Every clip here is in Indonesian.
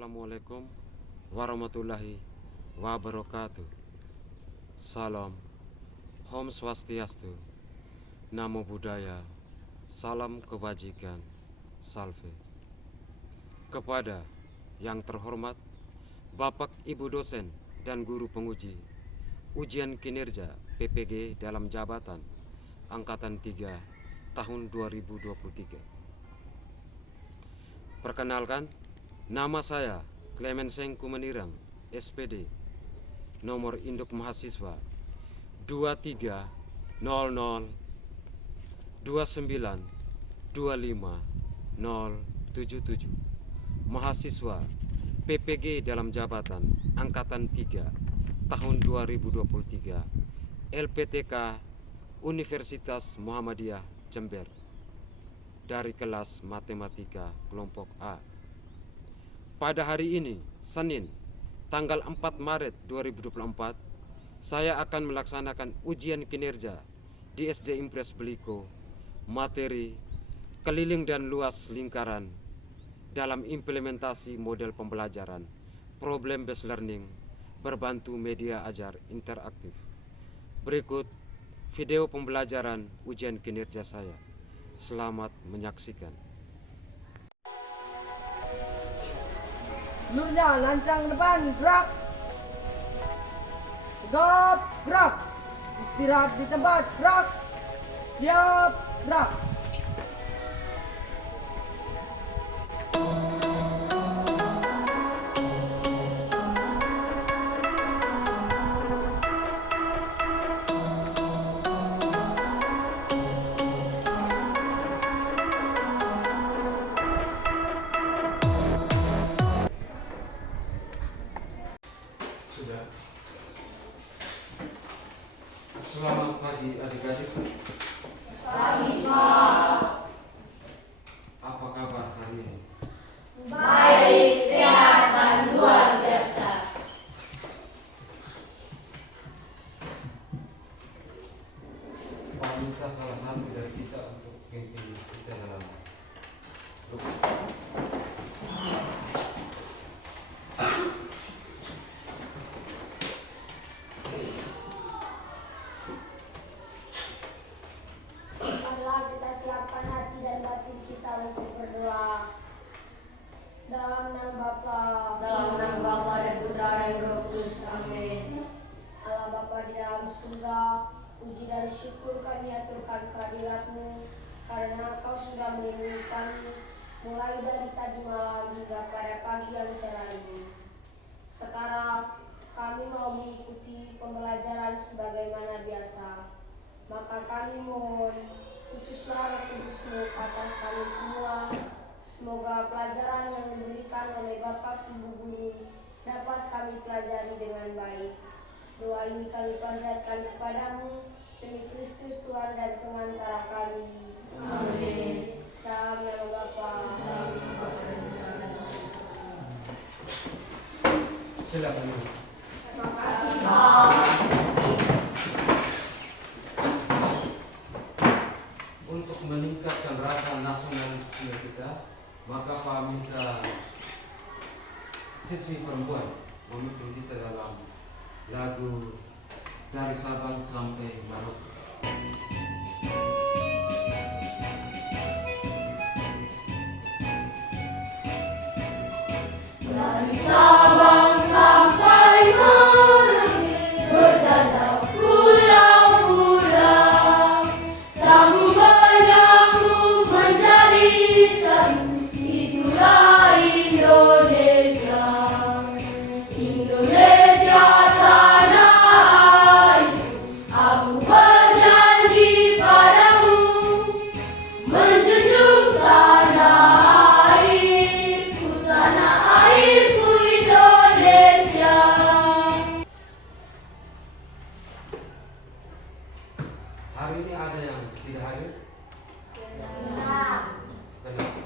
Assalamualaikum warahmatullahi wabarakatuh. Salam, Om Swastiastu, Namo Buddhaya, salam kebajikan, salve. Kepada yang terhormat Bapak Ibu dosen dan guru penguji ujian kinerja PPG dalam jabatan Angkatan 3 tahun 2023. Perkenalkan, nama saya Clement Seng Kumenirang, SPD, nomor induk mahasiswa 23002925077, mahasiswa PPG dalam jabatan Angkatan 3 tahun 2023, LPTK Universitas Muhammadiyah Jember, dari kelas Matematika kelompok A. Pada hari ini, Senin, tanggal 4 Maret 2024, saya akan melaksanakan ujian kinerja di SD Impres Beliko, materi keliling dan luas lingkaran dalam implementasi model pembelajaran problem based learning berbantu media ajar interaktif. Berikut video pembelajaran ujian kinerja saya. Selamat menyaksikan. Lurnya lancang depan, gerak. Tegap, gerak. Istirahat di tempat, gerak. Siap, gerak. Sudah. Selamat pagi adik-adik. Pagi, Pak. Apa kabar hari ini? Baik, sehat, dan luar biasa. Pak minta salah satu dari kita untuk pimpin kita dalam doa. Marilah kita siapkan hati dan batin kita untuk berdoa. Dalam nama Bapa dan Putra dan Roh Kudus. Amin. Allah Bapa di dalam surga, puji dan syukur kami aturkan kehadirat-Mu, karena Engkau sudah melindungi kami mulai dari tadi malam hingga pada pagi yang cerah ini. Sekarang kami mau mengikuti pembelajaran sebagaimana biasa. Maka kami mohon, utuslah Roh Kudus-Mu atas kami semua. Semoga pelajaran yang diberikan oleh Bapak Ibu Guru dapat kami pelajari dengan baik. Doa ini kami panjatkan kepadamu demi Kristus Tuhan dan pengantara kami. Amin. Dalam nama Bapa. Silakan. Terima kasih, Pak. Untuk meningkatkan rasa nasionalisme kita, maka Pak minta siswi perempuan memimpin kita dalam lagu dari Sabang sampai Merauke. Dari Sabang sampai Merauke, berjajah pulau-pulau, sambung menyambung menjadi satu, itulah Indonesia. Indonesia tanah air, aku berjanji padamu, menjunjung tanah airku, tanah airku Indonesia. Hari ini ada yang tidak hadir? Nah, Kenapa?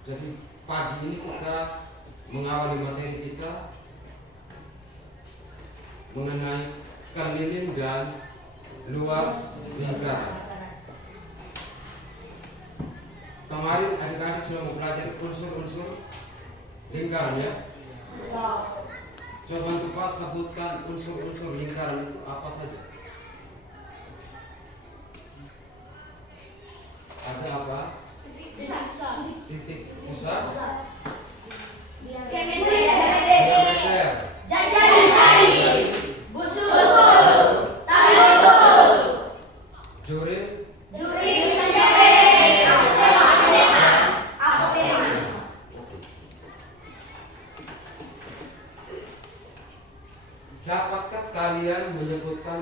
Jadi pagi ini kita mengawali materi kita mengenai keliling dan luas lingkaran. Kemarin adik-adik sudah mempelajari unsur-unsur lingkaran ya. Coba bantu Pak sebutkan unsur-unsur lingkaran itu apa saja. Ada apa? Titik pusat, diameter, juri, dapatkah kalian menyebutkan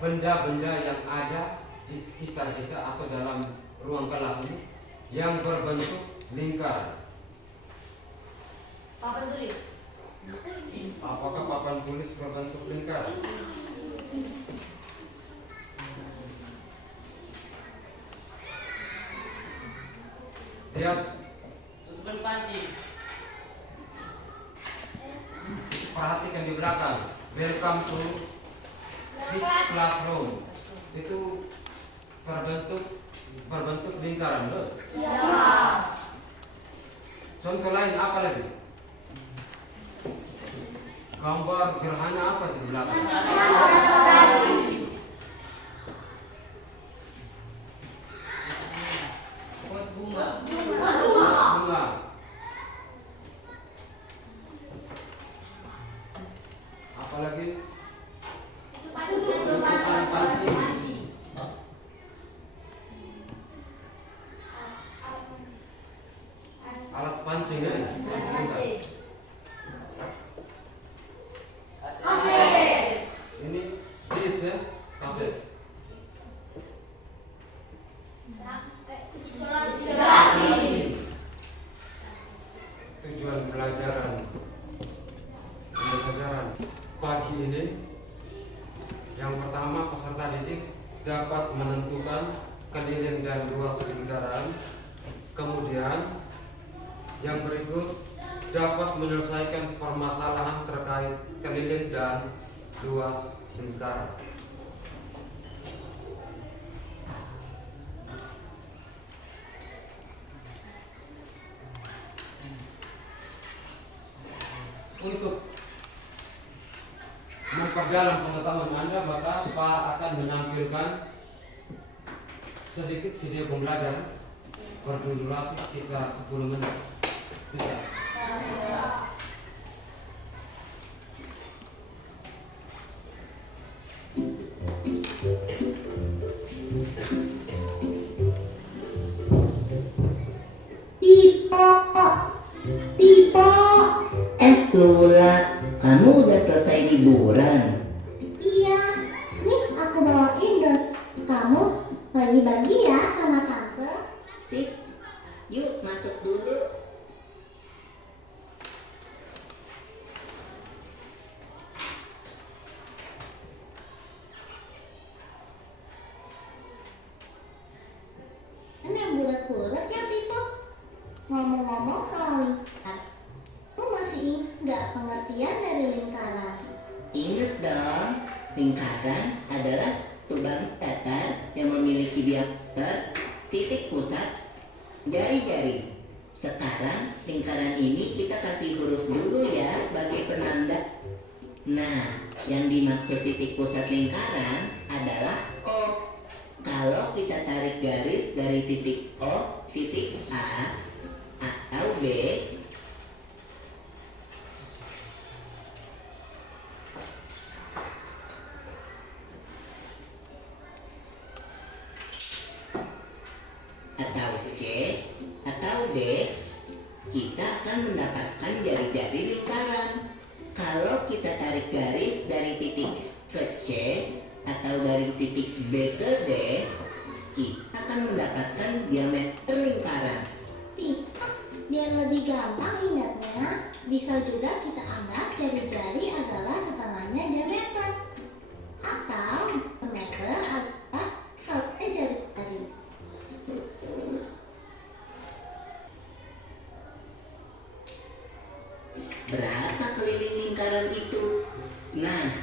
benda-benda yang ada di sekitar kita atau dalam ruang kelas ini yang berbentuk lingkaran? Papan tulis. Apakah papan tulis berbentuk lingkaran? Yes. Tutupan panci. Perhatikan di belakang. Welcome to six classroom. Itu berbentuk lingkaran, loh. Contoh lain apa lagi? Gambar gerhana apa di belakang? Pot bunga. Bunga. Apa lagi? Tutupan panci. Alat pancing ya? Ini dis ya? Kaset. Tujuan pembelajaran pagi ini, yang pertama peserta didik dapat menentukan keliling dan luas lingkaran. Kemudian yang berikut dapat menyelesaikan permasalahan terkait keliling dan luas lingkaran. Untuk memperdalam pengetahuan Anda, maka Pak akan menampilkan sedikit video pembelajaran berdurasi sekitar 10 menit. Bisa? Lula, kamu udah selesai liburan? Iya, nih aku bawain don. Kamu bagi-bagi ya sama tante. Sip, yuk masuk dulu. Ini yang bulat-bulat ya, Pipo. Ngomong-ngomong soal lingkaran, kamu masih nggak pengertian dari lingkaran? Ingat dong, lingkaran adalah lubang datar yang memiliki diameter, titik pusat, jari-jari. Sekarang lingkaran ini kita kasih huruf dulu ya sebagai penanda. Nah, yang dimaksud titik pusat lingkaran adalah O. Kalau kita tarik garis dari titik O, titik A, atau B, atau C, atau D, kita akan mendapatkan jari-jari lingkaran. Kalau kita tarik garis dari titik ke C atau dari titik B ke D, kita akan mendapatkan diameter lingkaran. Pipo, biar lebih gampang ingatnya, bisa juga kita anggap jari-jari adalah setengahnya diameter. Atau meter adalah satu jari-jari. Berapa keliling lingkaran itu? Nah,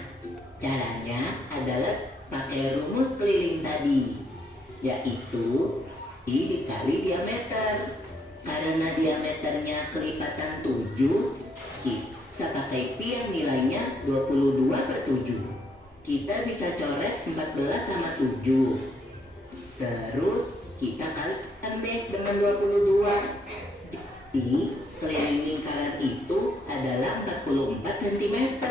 yaitu pi dikali diameter. Karena diameternya kelipatan 7, kita pakai pi yang nilainya 22/7. Kita bisa coret 14 sama 7. Terus kita kalikan deh dengan 22. Jadi keliling lingkaran itu adalah 44 cm.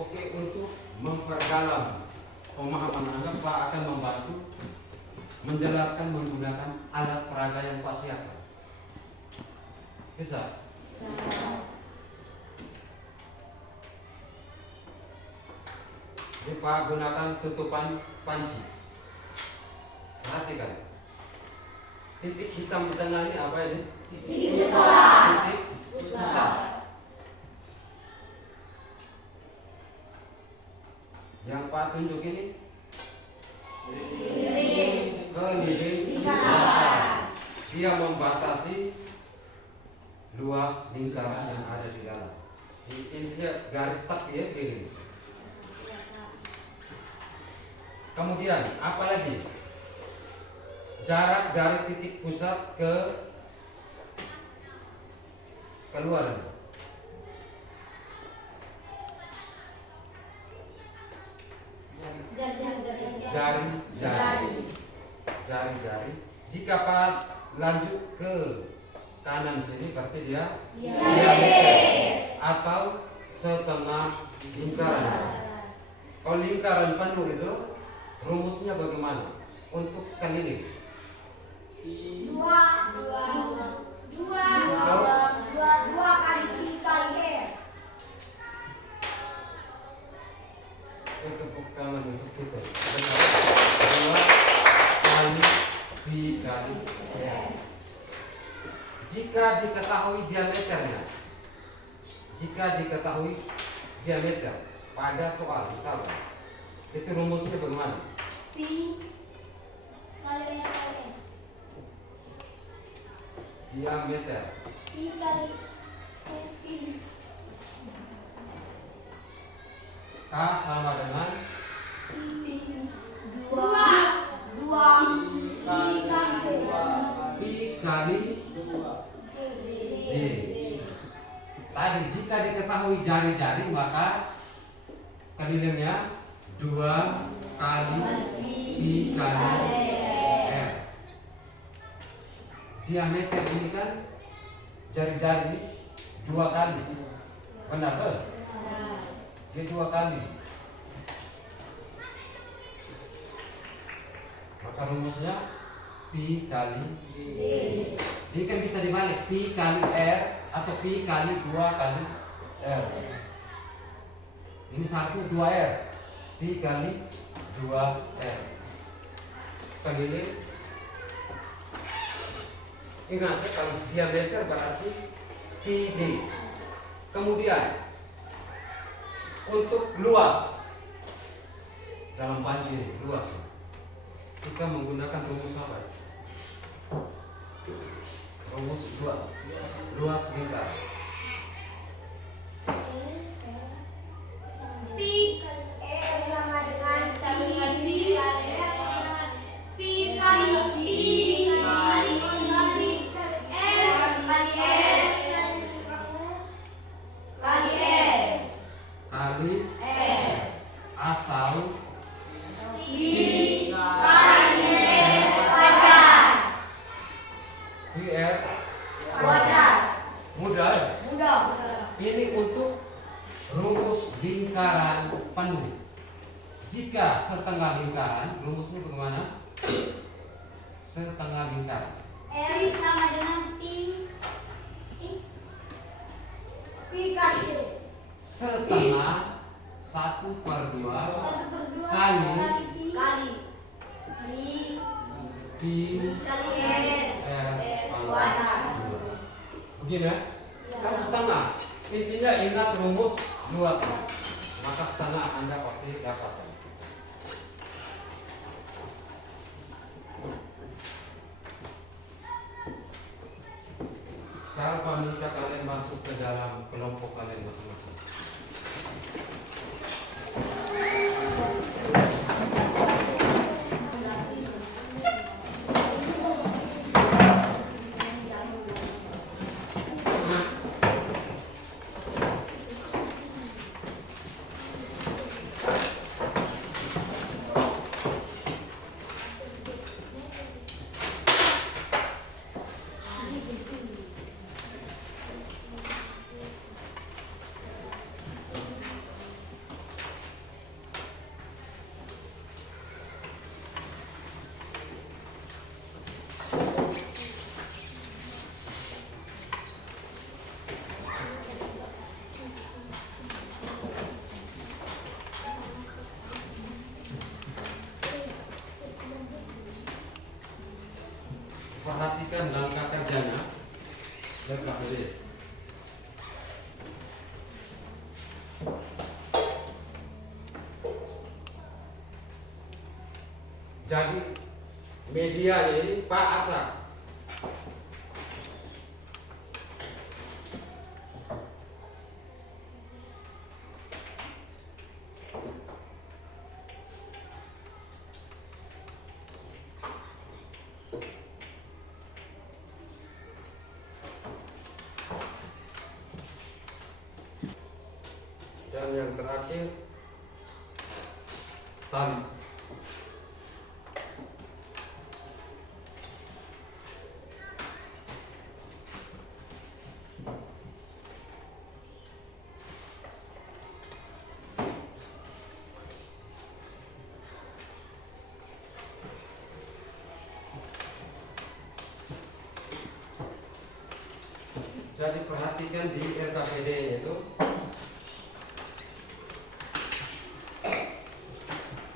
Oke, untuk memperdalam pemahaman Anda, Pak akan membantu menjelaskan menggunakan alat peraga yang Pak siapkan. Bisa? Jadi Pak gunakan tutupan panci. Perhatikan. Titik hitam di tengah ini apa ini? Titik pusat. Titik pusat. Yang Pak tunjuk ini keliling lingkaran. Dia membatasi luas lingkaran yang ada di dalam. Jadi intinya garis tak ya keliling. Kemudian apa lagi? Jarak dari titik pusat ke keluaran. Jari-jari. Jika Pak lanjut ke kanan sini berarti dia diameter atau setengah lingkaran. Kalau lingkaran penuh itu rumusnya bagaimana? Untuk keliling. Dua kali pi kali r. Tepuk tangan untuk kita. 2 kali pi kali r. Jika diketahui diameter pada soal misalnya, itu rumusnya bagaimana? Pi kali r kali r. Diameter Pi kali pi. K sama dengan pi kali J. Tadi jika diketahui jari-jari maka kelilingnya 2 kali pi kali r. Diameter ini kan jari-jari 2 kali. Benar kan? Dia 2 kali. Maka rumusnya pi kali ini kan bisa dibalik, pi kali r atau pi kali 2 kali r. Ini 1 2r, pi kali 2r. Keliling. Ingat kalau diameter berarti pi d. Kemudian untuk luas dalam panci ini, luas kita menggunakan rumus apa? Rumus luas lingkar. Pi r sama dengan pi kali r sama dengan pi kali pi kali r kali r Atau pi kali kuadrat. PR Kuadrat. mudah. Mudah. Ini untuk rumus lingkaran penuh. Jika setengah lingkaran, rumusnya bagaimana? Setengah lingkaran. R sama dengan pi kali r. Setengah 1/2 kali pi kali r kuadrat. Begini ya? Kan setengah. Intinya ingat rumus luas. Maka setengah Anda pasti dapatkan. Sekarang Pak minta kalian masuk ke dalam kelompok kalian masing-masing. perhatikan langkah kerjanya. Lepas ini. Jadi medianya ini Pak Acak. Dan yang terakhir tali. Jadi perhatikan di RKPD itu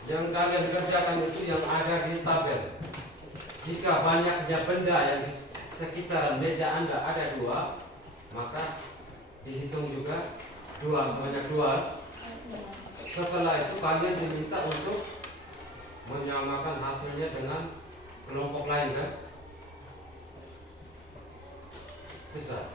yang kalian kerjakan itu yang ada di tabel. Jika banyaknya benda yang di sekitaran meja Anda ada 2, maka dihitung juga 2 sebanyak 2. Setelah itu kalian diminta untuk menyamakan hasilnya dengan kelompok lain, kan? Bisa.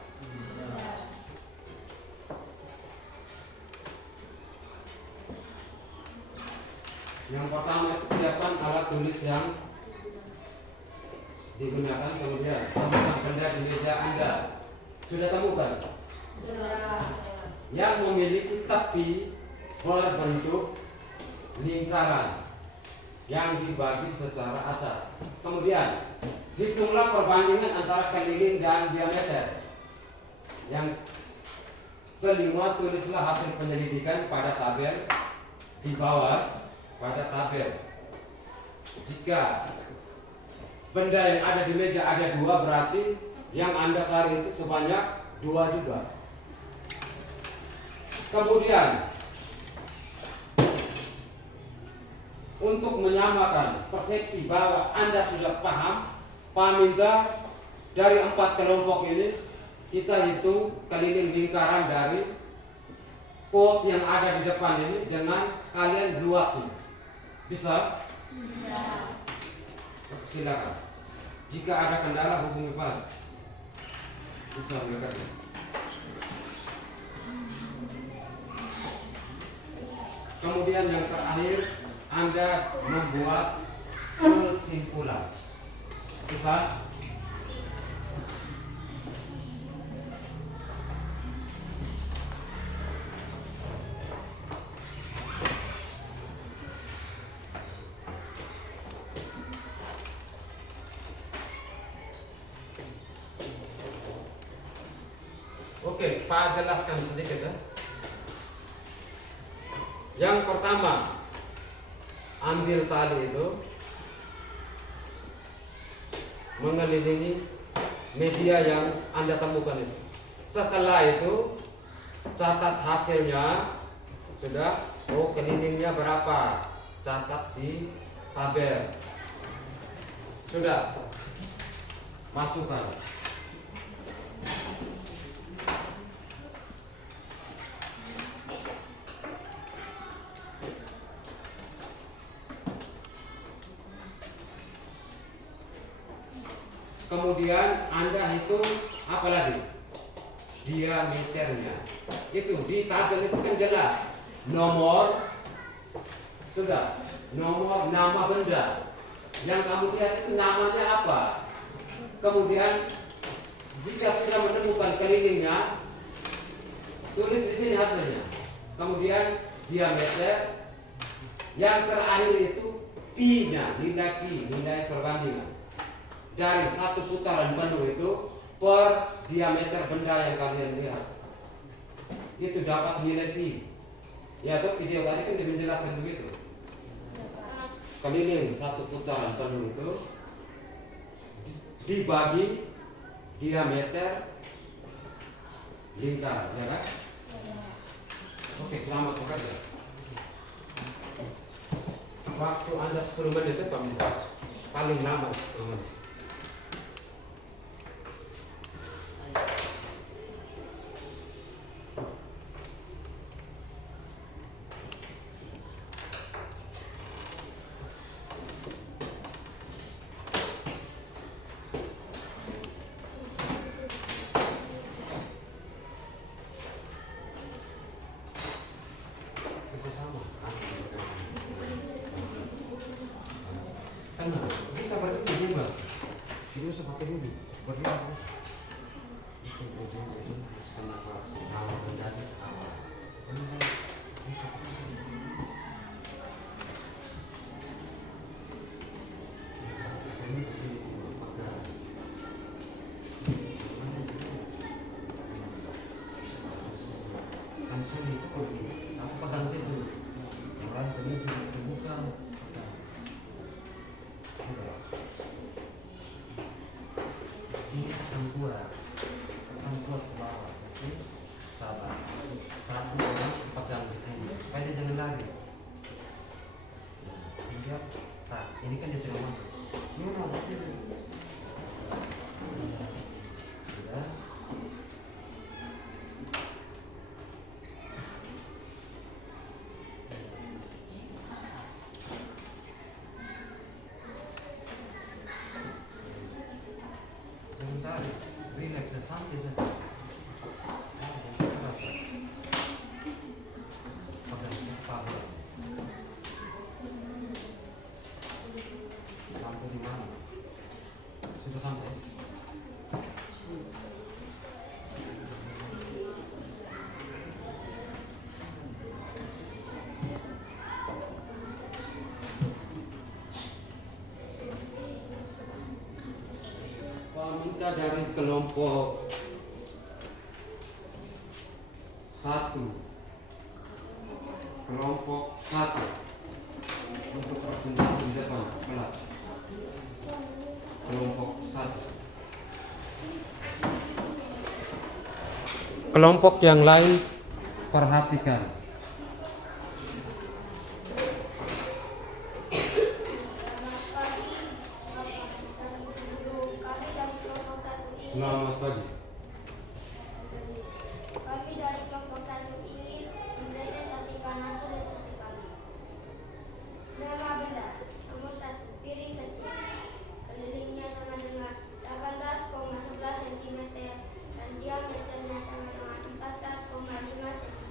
Yang pertama itu siapkan alat tulis yang digunakan, kemudian temukan benda di meja Anda. Sudah temukan? Sudah. Yang memiliki tepi berbentuk lingkaran yang dibagi secara acak. Kemudian hitunglah perbandingan antara keliling dan diameter. Yang kelima, tulislah hasil penyelidikan pada tabel di bawah pada tabel. Jika benda yang ada di meja ada 2, berarti yang Anda cari itu sebanyak 2 juga. Kemudian untuk menyamakan persepsi bahwa Anda sudah paham, paminta dari 4 kelompok ini kita hitung keliling lingkaran dari pot yang ada di depan ini dengan sekalian luasnya. Bisa? Bisa. Silakan. Jika ada kendala hubungi Pak. Bisa mengerti. Kemudian yang terakhir, Anda membuat kesimpulan. Bisa? Oke, Pak jelaskan sedikit ya. Yang pertama, ambil tali itu, mengelilingi media yang Anda temukan itu. Setelah itu, catat hasilnya. Sudah, oh kelilingnya berapa? Catat di tabel. Sudah, masukkan. Kemudian Anda hitung apa lagi? Diameternya. Itu di tabel itu kan jelas. Nomor, sudah. Nomor nama benda. Yang kamu lihat itu namanya apa? Kemudian jika sudah menemukan kelilingnya, tulis di sini hasilnya. Kemudian diameter. Yang terakhir itu pi-nya, nilai pi, nilai perbandingan. Dari satu putaran penuh itu per diameter benda yang kalian lihat itu dapat nilai pi. Ya, tuh video tadi kan dia menjelaskan begitu. Keliling satu putaran penuh itu dibagi diameter lingkar, ya kan? Oke, selamat bekerja. Waktu Anda 10 menit itu paling lama 10 menit. Itu seperti ini. Berdua terus. Itu kenapa nama benda apa? Sini itu pergi, aku pegang situ, yang lain pergi dibuka. Ini akan kuat ke bawah. Jadi sabar, satu orang pegang di sini, supaya dia jangan lari. Sehingga, tak, ini kan dia sudah masuk. Ini mau sudah. Relax dan santai saja. Sampai di mana? Sudah sampai. Minta dari kelompok 1 untuk presentasi di depan kelas. Kelompok 1. Kelompok yang lain perhatikan. Selamat pagi. Kami dari kelompok 1 ini mempresentasikan hasil diskusi kami. Nama benda nomor 1, piring kecil. Kelilingnya sama dengan 18,11 cm dan diameternya sama dengan 14,5 cm.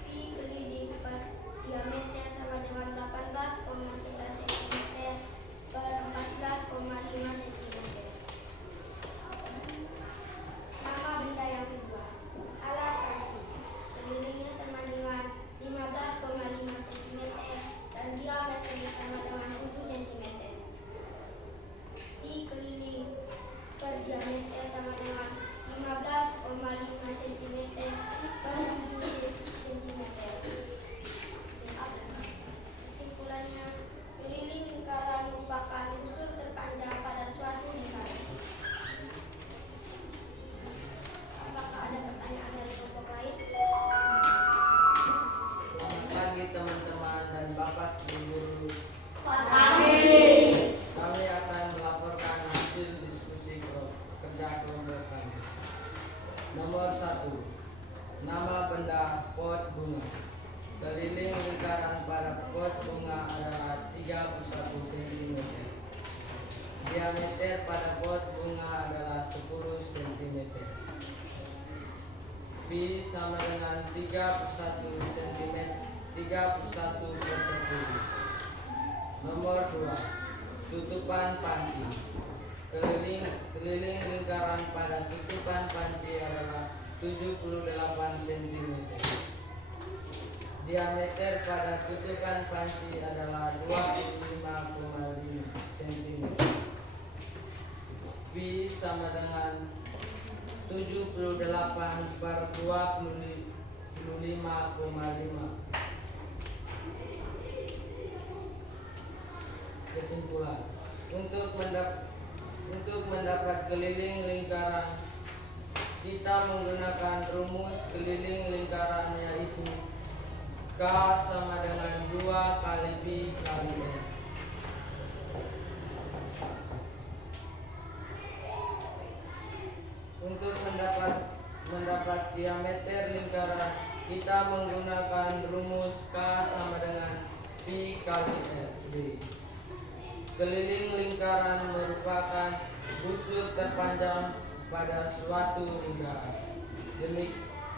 Pi keliling per diameter sama dengan 18,11 cm per 14,5 cm. Nama benda yang kedua, alat panci. Kelilingnya sama dengan 15,5 cm dan diameternya sama dengan 7 cm. Pi keliling per diameter sama dengan 15,5 cm per 7 cm. Kesimpulannya, keliling lingkaran merupakan busur terpanjang pada suatu lingkaran. Apakah ada pertanyaan dari kelompok lain? Selamat pagi teman-teman dan Bapak Ibu guru. Kami akan melaporkan hasil diskusi kerja kelompok kami. Nomor 1. Nama benda pot bunga. Keliling lingkaran pada pot bunga adalah 31 cm. Diameter pada pot bunga adalah 10 cm. Pi sama dengan 31 cm, 31/10. Nomor 2. Tutupan panci. Keliling lingkaran pada tutupan panci adalah 78 cm. Diameter pada tutupan panci adalah 25,5 cm. Pi sama dengan 78/25,5. Kesimpulan, untuk mendapat keliling lingkaran, kita menggunakan rumus keliling lingkaran, yaitu K sama dengan 2 kali Pi kali R. Untuk mendapat diameter lingkaran, kita menggunakan rumus K sama dengan Pi kali R. Keliling lingkaran merupakan busur terpanjang pada suatu lingkaran.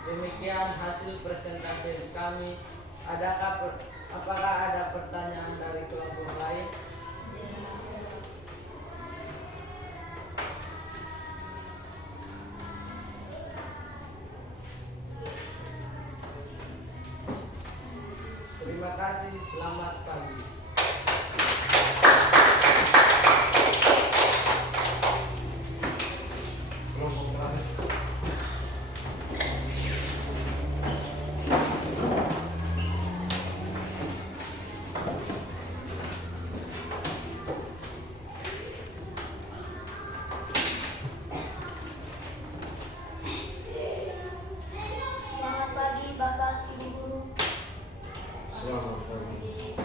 Demikian hasil presentasi kami. Apakah ada pertanyaan dari kelompok lain? Selamat pagi. Kelompok terakhir. Selamat pagi Bapak Ibu Guru. Selamat pagi.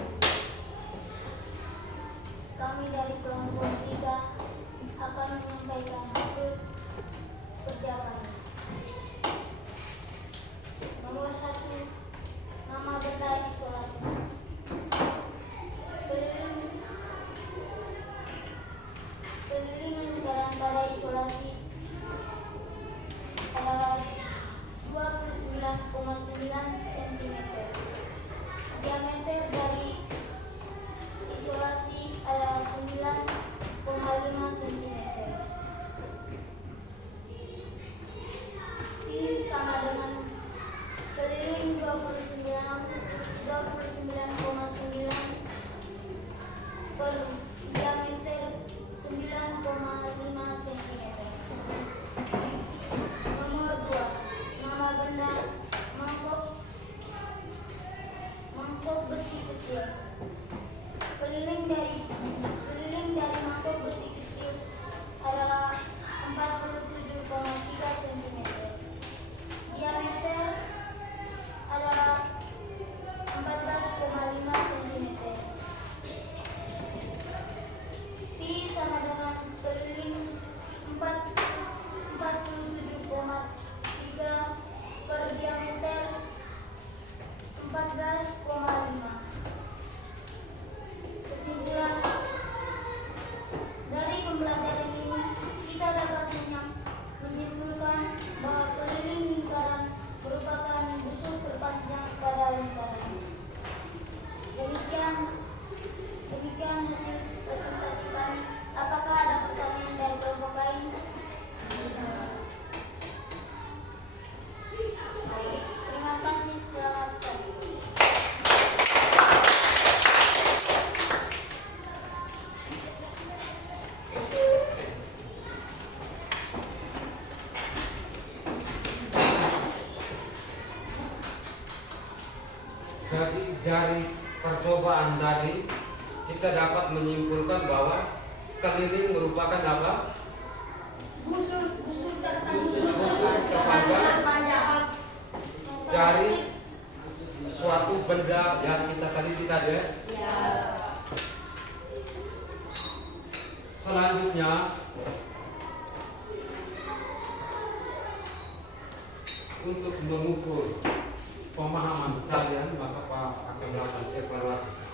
Kami dari kelompok 3 akan menyampaikan hasil kerja kami. Nomor 1, nama benda isolasi. Keliling lingkaran pada isolasi adalah 29,9 cm. Diameter dari isolasi adalah 9,5 cm. Pi sama dengan keliling 29,9 per diameter 9,5 cm. Nomor 2, nama benda mangkok besi kecil. Keliling dari mangkok besi kecil adalah 47,3 cm. Diameter adalah 14,5 cm. Pi sama dengan keliling 47,3 per diameter 14,5. Kesimpulan dari pembelajaran ini, kita dapat menyimpulkan bahwa keliling lingkaran merupakan busur terpanjang pada lingkaran. Demikian hasil presentasi kami. Apakah ada pertanyaan dari kelompok lain? Terima kasih. Selamat pagi. Jadi dari percobaan tadi kita dapat menyimpulkan bahwa keliling merupakan apa? Busur terpanjang dari suatu benda yang kita tadi ya. Selanjutnya untuk mengukur pemahaman kalian, maka Pak akan melakukan evaluasi.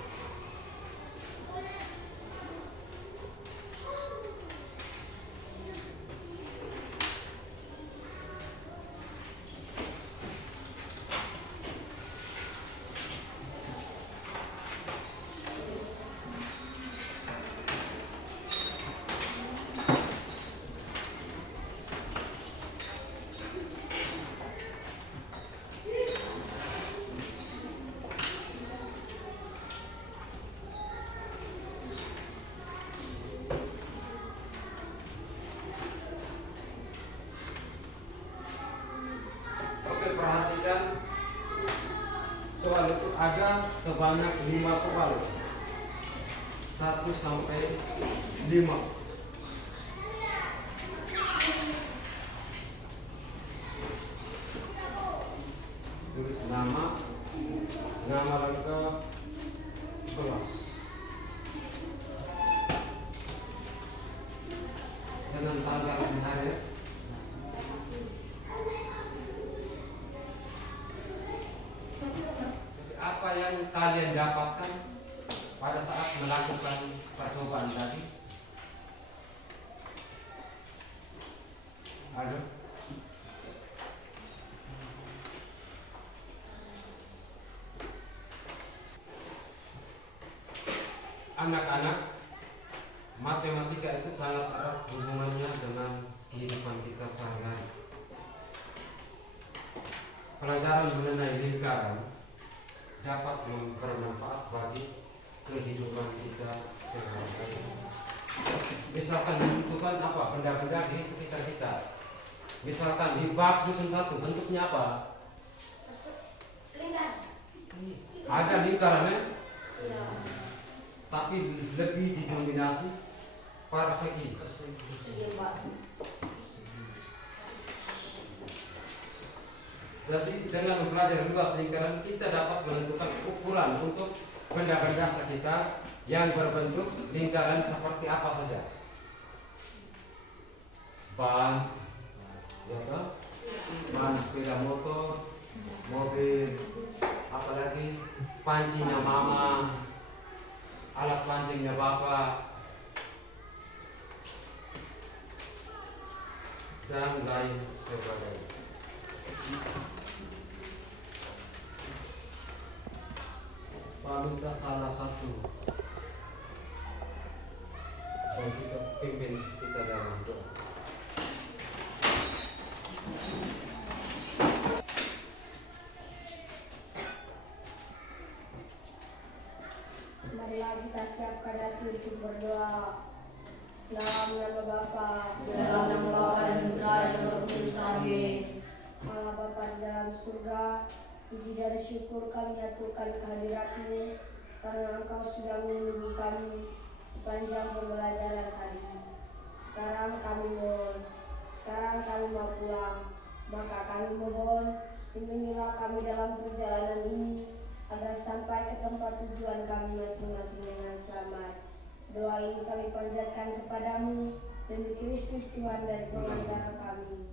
Perhatikan soal itu ada sebanyak 5 soal, 1 sampai 5. Tulis nama lengkap, kelas, dengan tanggal dan hari. Apa yang kalian dapatkan pada saat melakukan percobaan tadi? Ada? Anak-anak, matematika itu sangat erat hubungannya dengan kehidupan kita sehari-hari. Pelajaran mengenai lingkaran dapat bermanfaat bagi kehidupan kita sehari-hari. Misalkan membutuhkan apa? Benda-benda di sekitar kita. Misalkan di bak dusun 1 bentuknya apa? Lingkar. Ada lingkarannya, Iya. tapi lebih didominasi persegi. Segi Pak. Jadi dengan mempelajari luas lingkaran kita dapat menentukan ukuran untuk benda-benda sekitar yang berbentuk lingkaran seperti apa saja. Ban, ya kan? Ban sepeda motor, mobil, apalagi pancinya mama, alat pancingnya bapak, dan lain sebagainya. Paminta salah satu dan kita pimpin kita dalam doa. Marilah kita siapkan hati untuk berdoa. Dalam nama Bapa, Dalam nama Bapa dan Putra dan Roh Kudus. Amin. Allah Bapa di dalam surga, puji dan syukur kami aturkan kehadirat-Mu karena Engkau sudah melindungi kami sepanjang pembelajaran tadi. Sekarang kami mau pulang, maka kami mohon bimbingilah kami dalam perjalanan ini agar sampai ke tempat tujuan kami masing-masing dengan selamat. Doa ini kami panjatkan kepadamu demi Kristus Tuhan dan pengacara kami.